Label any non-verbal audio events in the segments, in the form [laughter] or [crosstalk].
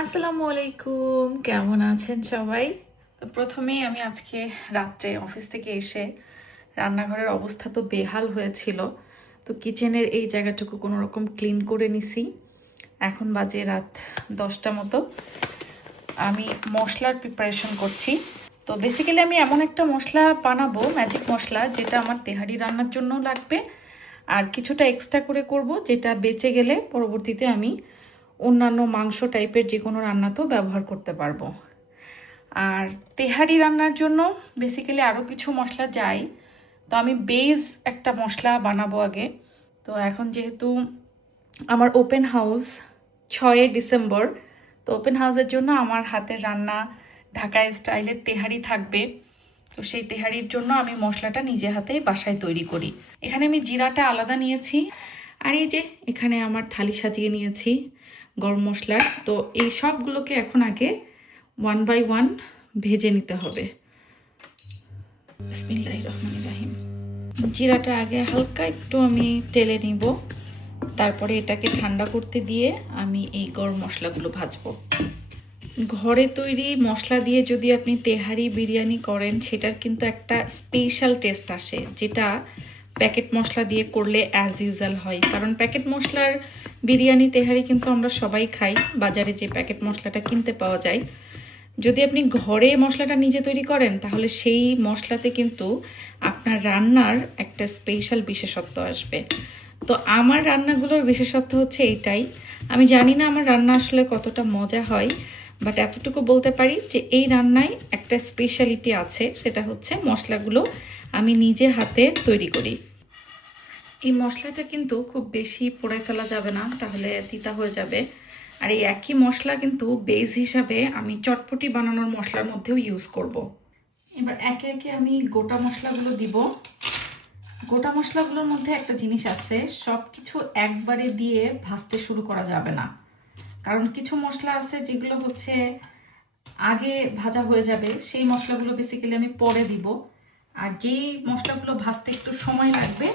আসসালামু আলাইকুম কেমন আছেন সবাই? তো প্রথমেই আমি আজকে রাত্রে অফিস থেকে এসে রান্নাঘরের অবস্থা তো বেহাল হয়েছিল, তো কিচেনের এই জায়গাটুকু কোনো রকম ক্লিন করে নিছি। এখন বাজে রাত দশটা মতো। আমি মশলার প্রিপারেশন করছি। তো বেসিক্যালি আমি এমন একটা মশলা বানাবো ম্যাজিক মশলা, যেটা আমার তেহারি রান্নার জন্য লাগবে। আর কিছুটা এক্সট্রা করে করব, যেটা বেঁচে গেলে পরবর্তীতে আমি অন্যান্য মাংস টাইপের যে কোনো রান্নাতেও ব্যবহার করতে পারব। আর তেহারি রান্নার জন্য বেসিক্যালি আরও কিছু মশলা যাই। তো আমি বেজ একটা মশলা বানাবো আগে। তো এখন যেহেতু আমার ওপেন হাউস ছয়ই ডিসেম্বর, তো ওপেন হাউসের জন্য আমার হাতের রান্না ঢাকায় স্টাইলের তেহারি থাকবে। তো সেই তেহারির জন্য আমি মশলাটা নিজে হাতেই বাসায় তৈরি করি। এখানে আমি জিরাটা আলাদা নিয়েছি। আর এই যে এখানে আমার থালি সাজিয়ে নিয়েছি। গরম মশলার। তো এই সবগুলোকে এখন আগে ওয়ান বাই ওয়ান ভেজে নিতে হবে। জিরাটা আগে হালকা একটু আমি টেলে নিব। তারপরে এটাকে ঠান্ডা করতে দিয়ে আমি এই গরম মশলাগুলো ভাজবো। ঘরে তৈরি মশলা দিয়ে যদি আপনি তেহারি বিরিয়ানি করেন, সেটার কিন্তু একটা স্পেশাল টেস্ট আসে, যেটা প্যাকেট মশলা দিয়ে করলে অ্যাজ ইউজাল হয়। কারণ প্যাকেট মশলার বিরিয়ানি, তেহারি কিন্তু আমরা সবাই খাই। বাজারে যে প্যাকেট মশলাটা কিনতে পাওয়া যায়। যদি আপনি ঘরে মশলাটা নিজে তৈরি করেন, তাহলে সেই মশলাতে কিন্তু আপনার রান্নার একটা স্পেশাল বিশেষত্ব আসবে। তো আমার রান্নাগুলোর বিশেষত্ব হচ্ছে এইটাই আমি জানি না আমার রান্না আসলে কতটা মজা হয় বাট এতটুকু বলতে পারি যে এই রান্নায় একটা স্পেশালিটি আছে, সেটা হচ্ছে মশলাগুলো আমি নিজে হাতে তৈরি করি। এই মশলাটা কিন্তু খুব বেশি পোড়ায় ফেলা যাবে না, তাহলে তিতা হয়ে যাবে। আর এই একই মশলা কিন্তু বেস হিসাবে আমি চটপটি বানানোর মশলার মধ্যেও ইউজ করব। এবার একে একে আমি গোটা মশলাগুলো দিব। গোটা মশলাগুলোর মধ্যে একটা জিনিস আছে সব কিছু একবারে দিয়ে ভাজতে শুরু করা যাবে না। কারণ কিছু মশলা আছে যেগুলো হচ্ছে আগে ভাজা হয়ে যাবে, সেই মশলাগুলো বেসিক্যালি আমি পরে দিব। আর যেই মশলাগুলো ভাজতে একটু সময় লাগবে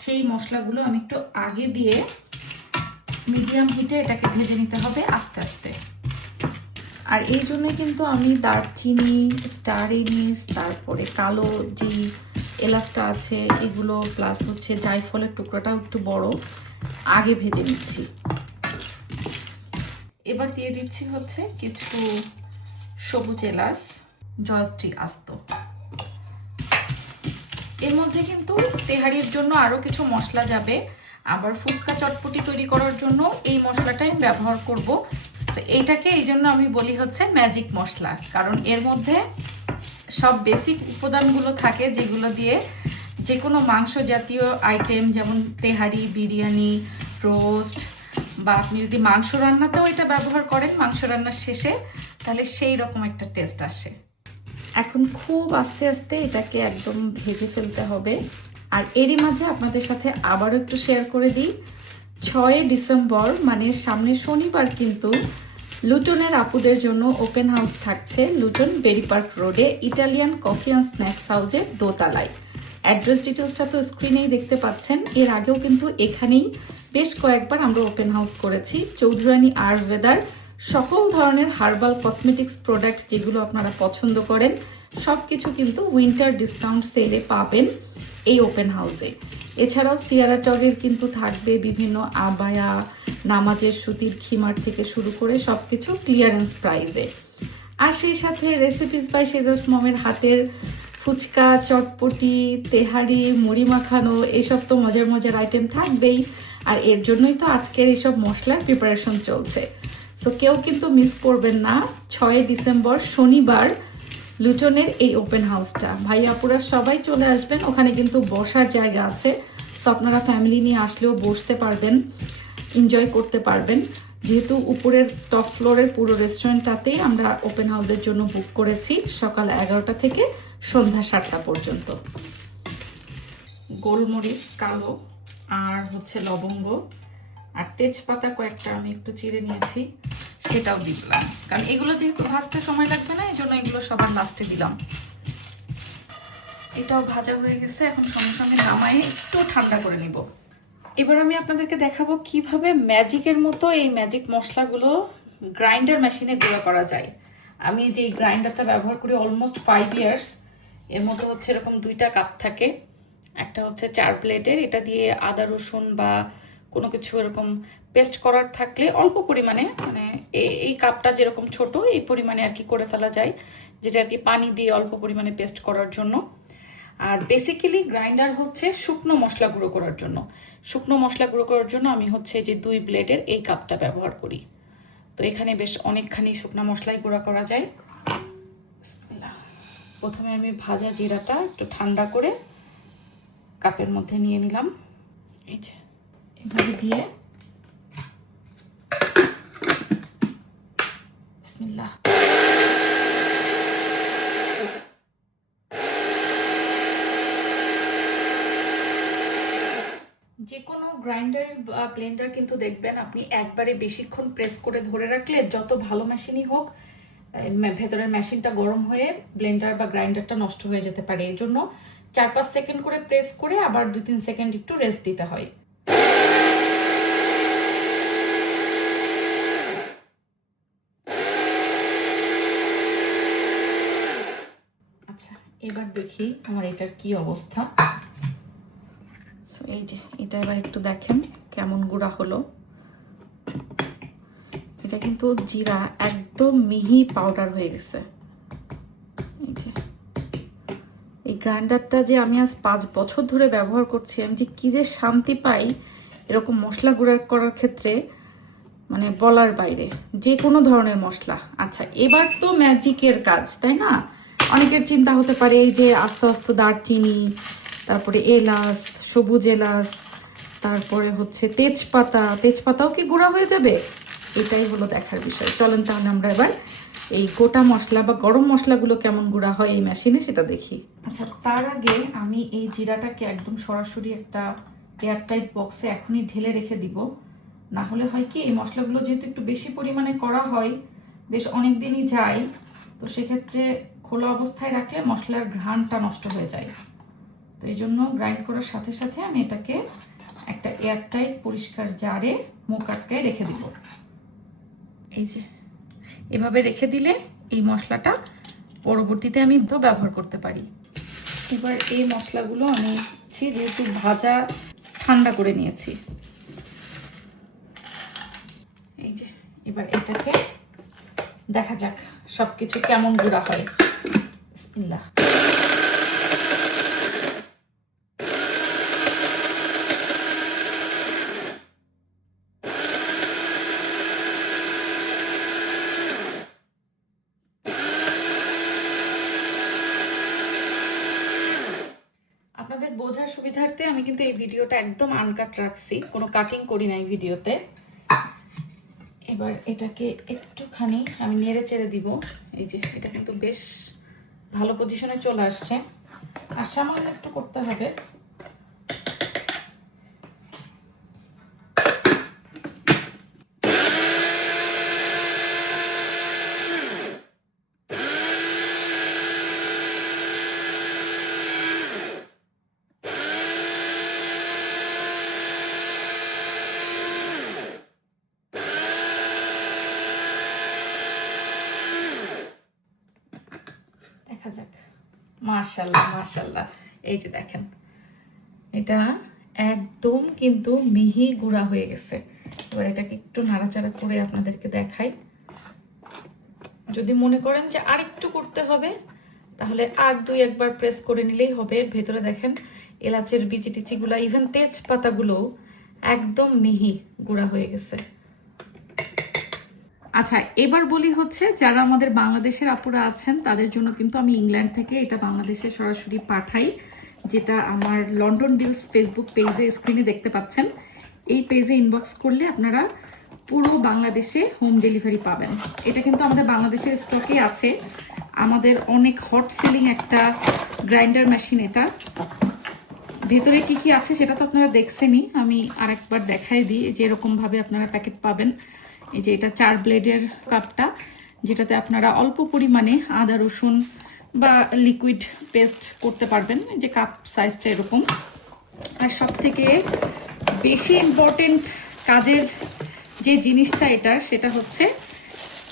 সেই মশলাগুলো আমি একটু আগে দিয়ে মিডিয়াম হিটে এটাকে ভেজে নিতে হবে আস্তে আস্তে। আর এই জন্য কিন্তু আমি দারচিনি, স্টার ইনিস তারপরে কালো যে এলাচটা আছে, এগুলো প্লাস হচ্ছে জায়ফলের টুকরোটাও একটু বড়, আগে ভেজে নিচ্ছি। এবার দিয়ে দিচ্ছি হচ্ছে কিছু সবুজ এলাচ জয়ত্রী আস্ত। এর মধ্যে কিন্তু তেহারির জন্য আরও কিছু মশলা যাবে। আবার ফুচকা চটপটি তৈরি করার জন্য এই মশলাটাই আমি ব্যবহার করব। তো এইটাকে এই জন্য আমি বলি হচ্ছে ম্যাজিক মশলা। কারণ এর মধ্যে সব বেসিক উপাদানগুলো থাকে যেগুলো দিয়ে যে কোনো মাংস জাতীয় আইটেম যেমন তেহারি, বিরিয়ানি রোস্ট বা আপনি যদি মাংস রান্নাতেও এটা ব্যবহার করেন মাংস রান্নার শেষে, তাহলে সেই রকম একটা টেস্ট আসে। এখন খুব আস্তে আস্তে এটাকে একদম ভেজে ফেলতে হবে। আর এরই মাঝে আপনাদের সাথে আবারও একটু শেয়ার করে দিই। ছয় ডিসেম্বর মানে সামনে শনিবার কিন্তু লুটনের আপুদের জন্য ওপেন হাউস থাকছে লুটন বেরি পার্ক রোডে ইটালিয়ান কফি অ্যান্ড স্ন্যাক্স হাউসের দোতলায়। অ্যাড্রেস ডিটেলসটা তো স্ক্রিনেই দেখতে পাচ্ছেন। এর আগেও কিন্তু এখানেই বেশ কয়েকবার আমরা ওপেন হাউস করেছি। চৌধুরানী আয়ুর্বেদার সকল ধরনের হার্বাল কসমেটিক্স প্রোডাক্ট যেগুলো আপনারা পছন্দ করেন সব কিছু কিন্তু উইন্টার ডিসকাউন্ট সেলে পাবেন এই ওপেন হাউসে। এছাড়াও সিয়ারা টগের কিন্তু থাকবে বিভিন্ন আবায়া, নামাজের সুতির খিমার থেকে শুরু করে সব কিছু ক্লিয়ারেন্স প্রাইজে আর সেই সাথে রেসিপিস বাই সেজাস মমের হাতের ফুচকা, চটপটি, তেহারি, মুড়ি মাখানো, এসব তো মজার মজার আইটেম থাকবেই। আর এর জন্যই তো আজকের এইসব মশলার প্রিপারেশন চলছে। সো কেউ কিন্তু মিস করবেন না। ছয় ডিসেম্বর শনিবার লুটনের এই ওপেন হাউসটা ভাই আপুরা সবাই চলে আসবেন। ওখানে কিন্তু বসার জায়গা আছে। সো আপনারা ফ্যামিলি নিয়ে আসলেও বসতে পারবেন এনজয় করতে পারবেন। যেহেতু উপরের টপ ফ্লোরের পুরো রেস্টুরেন্টটাতেই আমরা ওপেন হাউসের জন্য বুক করেছি সকাল এগারোটা থেকে সন্ধ্যা সাতটা পর্যন্ত। গোলমরিচ, কালো, আর হচ্ছে লবঙ্গ, আর তেজপাতা কয়েকটা আমি একটু চিড়ে নিয়েছি। সেটাও দিলাম। কারণ এগুলো যেহেতু ভাজতে সময় লাগবে না এই জন্য এগুলো সবার লাস্টে দিলাম। এটাও ভাজা হয়ে গেছে, এখন সঙ্গে সঙ্গে নামায়ে একটু ঠান্ডা করে নিব। এবার আমি আপনাদেরকে দেখাবো কীভাবে ম্যাজিকের মতো এই ম্যাজিক মশলাগুলো গ্রাইন্ডার মেশিনে গুঁড়ো করা যায়। আমি যে গ্রাইন্ডারটা ব্যবহার করি অলমোস্ট ফাইভ ইয়ার্স এর মধ্যে হচ্ছে এরকম দুইটা কাপ থাকে। একটা হচ্ছে চার প্লেটের এটা দিয়ে আদা রসুন বা কোনো কিছু এরকম পেস্ট করার থাকলে অল্প পরিমাণে মানে এই কাপটা যেরকম ছোট, এই পরিমাণে আর কি করে ফেলা যায়, যেটা আর কি পানি দিয়ে অল্প পরিমাণে পেস্ট করার জন্য। আর বেসিক্যালি গ্রাইন্ডার হচ্ছে শুকনো মশলা গুঁড়ো করার জন্য। শুকনো মশলা গুঁড়ো করার জন্য আমি হচ্ছে যে দুই ব্লেডের এই কাপটা ব্যবহার করি। তো এখানে বেশ অনেকখানি শুকনো মশলাই গুঁড়া করা যায়। প্রথমে আমি ভাজা জিরাটা একটু ঠান্ডা করে কাপের মধ্যে নিয়ে নিলাম। এই যে। এভাবে দিয়ে বিসমিল্লাহ যে কোনো গ্রাইন্ডার বা ব্লেন্ডার কিন্তু দেখবেন আপনি একবারে বেশিক্ষণ প্রেস করে ধরে রাখলে যত ভালো মেশিনই হোক ভেতরের মেশিনটা গরম হয়ে ব্লেন্ডার বা গ্রাইন্ডারটা নষ্ট হয়ে যেতে পারে। এই জন্য চার পাঁচ সেকেন্ড করে প্রেস করে আবার দু তিন সেকেন্ড একটু রেস্ট দিতে হয়। আচ্ছা এবার দেখি আমার এটার কি অবস্থা। সো এই যে, এটা এবার একটু দেখেন কেমন গুঁড়া হলো। এটা কিন্তু জিরা একদম মিহি পাউডার হয়ে গেছে। এই যে, এই গ্রাইন্ডারটা যে আমি আজ পাঁচ বছর ধরে ব্যবহার করছি, আমি যে কী যে শান্তি পাই এরকম মশলা গুঁড়া করার ক্ষেত্রে মানে বলার বাইরে, যে কোনো ধরনের মশলা। আচ্ছা এবার তো ম্যাজিকের কাজ, তাই না? অনেকের চিন্তা হতে পারে এই যে আস্তে আস্তে দারচিনি, তারপরে এলাচ সবুজ এলাচ, তারপরে হচ্ছে তেজপাতা। তেজপাতাও কি গুঁড়া হয়ে যাবে? এটাই হলো দেখার বিষয়। চলেন তাহলে আমরা এবার এই গোটা মশলা বা গরম মশলাগুলো কেমন গুঁড়া হয় এই মেশিনে সেটা দেখি। আচ্ছা তার আগে আমি এই জিরাটাকে একদম সরাসরি একটা এয়ারটাইট বক্সে এখনই ঢেলে রেখে দিব। না হলে হয় কি, এই মশলাগুলো যেহেতু একটু বেশি পরিমাণে করা হয়, বেশ অনেক দিনই যায়, তো সেক্ষেত্রে খোলা অবস্থায় রাখলে মশলার ঘ্রাণটা নষ্ট হয়ে যায়। তো এই জন্য গ্রাইন্ড করার সাথে সাথে আমি এটাকে একটা এয়ারটাইট পরিষ্কার জারে মুখ আটকায় রেখে দিব। এই যে, এভাবে রেখে দিলে এই মশলাটা পরবর্তীতে আমি তো ব্যবহার করতে পারি। এবার এই মশলাগুলো আমি যেহেতু ভাজা ঠান্ডা করে নিয়েছি। এই যে, এবার এটাকে দেখা যাক সবকিছু কেমন গুঁড়া হয়। বিসমিল্লাহ আপনাদের বোঝার সুবিধার্থে আমি কিন্তু এই ভিডিওটা একদম আনকাট রাখছি। কোনো কাটিং করি না এই ভিডিওতে। এবার এটাকে একটুখানি আমি নেড়ে চেড়ে দিব। এই যে, এটা কিন্তু বেশ ভালো পজিশনে চলে আসছে। আর সামান্য একটু করতে হবে দেখা যাক মার্শাল্লাহ মার্শাল্লাহ এই যে দেখেন, এটা একদম কিন্তু মিহি গুঁড়া হয়ে গেছে। এবার এটাকে একটু নাড়াচাড়া করে আপনাদেরকে দেখাই। যদি মনে করেন যে আরেকটু করতে হবে, তাহলে আর দুই একবার প্রেস করে নিলেই হবে। এর ভেতরে দেখেন, এলাচের বিচি টিচিগুলো ইভেন তেজপাতাগুলো একদম মিহি গুঁড়া হয়ে গেছে। আচ্ছা এবার বলি হচ্ছে, যারা আমাদের বাংলাদেশের আপুরা আছেন, তাদের জন্য কিন্তু আমি ইংল্যান্ড থেকে এটা বাংলাদেশে সরাসরি পাঠাই, যেটা আমার লন্ডন ডিলস ফেসবুক পেজে, স্ক্রিনে দেখতে পাচ্ছেন। এই পেজে ইনবক্স করলে আপনারা পুরো বাংলাদেশে হোম ডেলিভারি পাবেন। এটা কিন্তু আমাদের বাংলাদেশের স্টকে আছে। আমাদের অনেক হট সেলিং একটা গ্রাইন্ডার মেশিন এটা। ভেতরে কি কি আছে সেটা তো আপনারা দেখছেনই, আমি আরেকবার দেখাই দিই, যে এরকমভাবে আপনারা প্যাকেট পাবেন। এই যে এটা চার ব্লেডের কাপটা, যেটাতে আপনারা অল্প পরিমাণে আদা, রসুন বা লিকুইড পেস্ট করতে পারবেন যে কাপ সাইজটা এরকম। আর সব থেকে বেশি ইম্পর্টেন্ট কাজের যে জিনিসটা এটার, সেটা হচ্ছে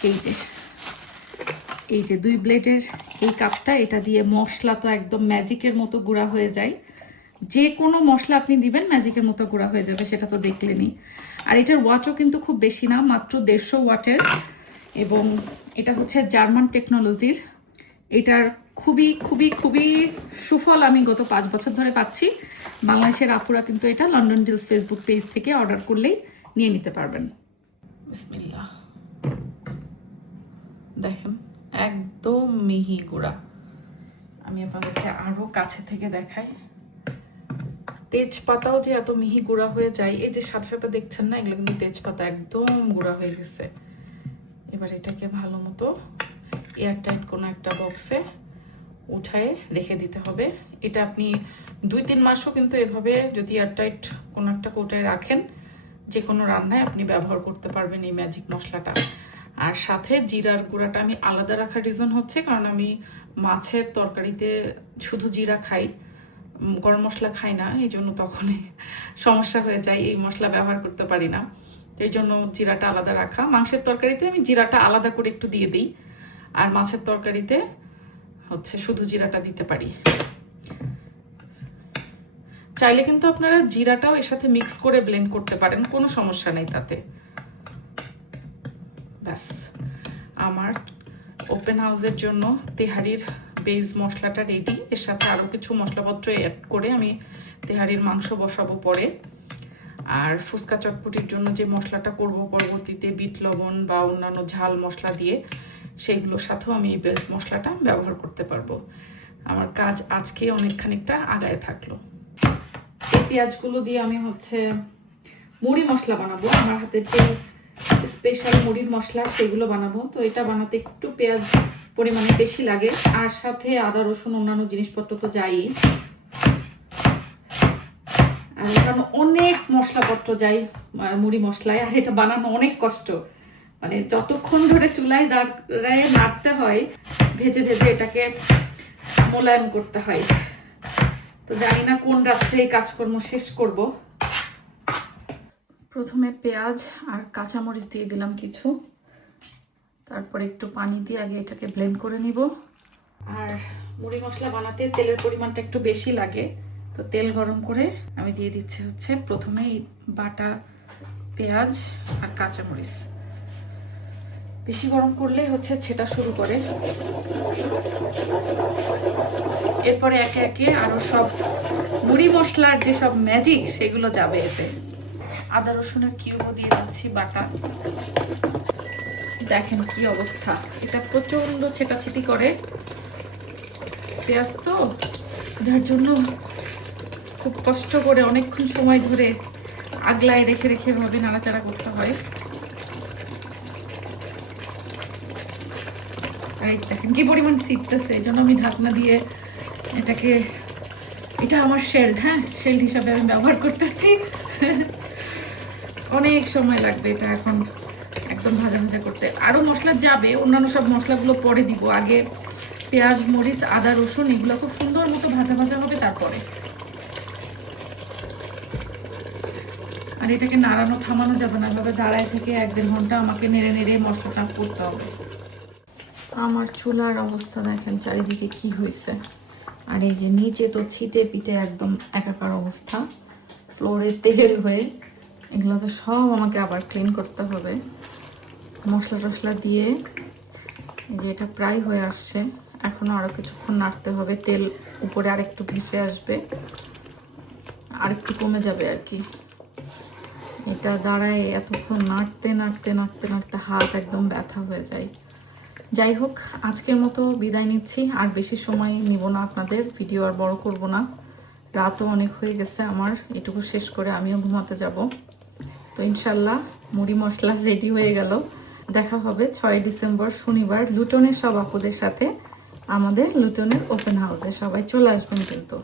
এই যে এই যে দুই ব্লেডের এই কাপটা এটা দিয়ে মশলা তো একদম ম্যাজিকের মতো গুঁড়া হয়ে যায়। যে কোনো মশলা আপনি দিবেন, ম্যাজিকের মতো গুঁড়া হয়ে যাবে, সেটা তো দেখলেনই। আর এটার ওয়াটও কিন্তু খুব বেশি না, মাত্র দেড়শো ওয়াটের। এবং এটা হচ্ছে জার্মান টেকনোলজির। এটার খুবই খুবই খুবই সুফল আমি গত পাঁচ বছর ধরে পাচ্ছি। বাংলাদেশের আপুরা কিন্তু এটা লন্ডন ডিলস ফেসবুক পেজ থেকে অর্ডার করলেই নিয়ে নিতে পারবেন। দেখেন, একদম মিহি গুঁড়া। আমি আপনাদেরকে আরও কাছে থেকে দেখাই। তেজপাতাও যে এত মিহি গুঁড়া হয়ে যায়, এই যে সাথে সাথে দেখছেন না, এগুলো কিন্তু তেজপাতা একদম গুঁড়া হয়ে গেছে। এবার এটাকে ভালো মতো এয়ারটাইট কোনো একটা বক্সে উঠায় রেখে দিতে হবে। এটা আপনি দুই তিন মাসও কিন্তু এভাবে যদি এয়ারটাইট কোনো একটা কোটায় রাখেন যে কোনো রান্নায় আপনি ব্যবহার করতে পারবেন এই ম্যাজিক মশলাটা। আর সাথে জিরার গুঁড়াটা আমি আলাদা রাখার রিজন হচ্ছে, কারণ আমি মাছের তরকারিতে শুধু জিরা খাই। গরম মশলা খাই না, এই জন্য তখন সমস্যা হয়ে যায়, এই মশলা ব্যবহার করতে পারি না। এই জন্য জিরাটা আলাদা রাখা। মাংসের তরকারিতে আমি জিরাটা আলাদা করে একটু দিয়ে দিই। আর মাছের তরকারিতে হচ্ছে শুধু জিরাটা দিতে পারি। চাইলে কিন্তু আপনারা জিরাটাও এর সাথে মিক্স করে ব্লেন্ড করতে পারেন, কোনো সমস্যা নেই তাতে। ব্যাস। আমার ওপেন হাউসের জন্য তেহারির বেস মশলাটা রেডি এর সাথে আরও কিছু মশলাপত্র অ্যাড করে আমি তেহারির মাংস বসাবো পরে। আর ফুচকা চটপটির জন্য যে মশলাটা করব পরবর্তীতে বিট লবণ বা অন্যান্য ঝাল মশলা দিয়ে, সেইগুলোর সাথেও আমি এই বেস মশলাটা ব্যবহার করতে পারব। আমার কাজ আজকে অনেক খানিকটা আগায় থাকল। এই পেঁয়াজগুলো দিয়ে আমি হচ্ছে মুড়ি মশলা বানাবো। আমার হাতের যে স্পেশাল মুড়ির মশলা, সেগুলো বানাবো। তো এটা বানাতে একটু পেঁয়াজ পরিমাণে বেশি লাগে। আর সাথে আদা, রসুন, অন্যান্য জিনিসপত্র তো যাই। আর এখানে অনেক মশলাপত্র যাই মুড়ি মশলায়। আর এটা বানানো অনেক কষ্ট। মানে যতক্ষণ ধরে চুলায় দাঁড়ায় নাড়তে হয়, ভেজে ভেজে এটাকে মোলায়েম করতে হয়। তো জানি না কোন রাত্রে এই কাজকর্ম শেষ করব। প্রথমে পেঁয়াজ আর কাঁচামরিচ দিয়ে দিলাম কিছু। তারপরে একটু পানি দিয়ে আগে এটাকে ব্লেন্ড করে নিব। আর মুড়ি মশলা বানাতে তেলের পরিমাণটা একটু বেশি লাগে, তো তেল গরম করে আমি দিয়ে দিচ্ছি হচ্ছে প্রথমে বাটা, পেঁয়াজ আর কাঁচামরিচ। বেশি গরম করলে হচ্ছে ছেটা শুরু করে। এরপরে একে একে আরও সব মুড়ি মশলার যে সব ম্যাজিক সেগুলো যাবে এতে। আদা রসুনের কিউবও দিয়ে দিচ্ছি বাটা। দেখেন কি অবস্থা। এটা প্রচণ্ড ছেটাছেটি করে। পেঁয়াজ তো, যার জন্য খুব কষ্ট করে অনেকক্ষণ সময় ধরে আগলায় রেখে রেখে ভাবে নাড়াচাড়া করতে হয়। আর এই দেখেন কি পরিমাণ সিটতেছে এই জন্য আমি ঢাকনা দিয়ে এটাকে, এটা আমার শেল্ড হ্যাঁ? শেল্ড হিসাবে আমি ব্যবহার করতেছি। অনেক সময় লাগবে এটা এখন। একদম ভাজা ভাজা করতে। আরও মশলা যাবে, অন্যান্য সব মশলাগুলো পরে দিব। আগে পেঁয়াজ, মরিচ, আদা, রসুন, এগুলো খুব সুন্দর মতো ভাজা ভাজা হবে তারপরে। আর এটাকে নাড়ানো, থামানো যাবে না। ভাবে দাঁড়ায় থেকে এক দেড় ঘণ্টা আমাকে নেড়ে নেড়ে মশলাটা করতে হবে। আমার চুলার অবস্থা দেখেন চারিদিকে কি হয়েছে। আর এই যে নিচে তো ছিটে পিটে একদম একাকার অবস্থা। ফ্লোরে তেল হয়ে এগুলো তো সব আমাকে আবার ক্লিন করতে হবে। মশলা টশলা দিয়ে যে এটা প্রায় হয়ে আসছে। এখনও আরও কিছুক্ষণ নাড়তে হবে। তেল উপরে আরেকটু ভেসে আসবে। আরেকটু কমে যাবে আর কি। এটা দাঁড়ায় এতক্ষণ নাড়তে নাড়তে নাড়তে নাড়তে হাত একদম ব্যথা হয়ে যায়। যাই হোক, আজকের মতো বিদায় নিচ্ছি। আর বেশি সময় নিব না আপনাদের। ভিডিও আর বড় করব না। রাতও অনেক হয়ে গেছে আমার। এটুকু শেষ করে আমিও ঘুমাতে যাব। তো ইনশাল্লাহ মুড়ি মশলা [laughs] রেডি হয়ে গেল। দেখা হবে ছয় ডিসেম্বর শনিবার লুটনের সব আপুদের সাথে, আমাদের লুটনের ওপেন হাউসে সবাই চলে আসবেন কিন্তু।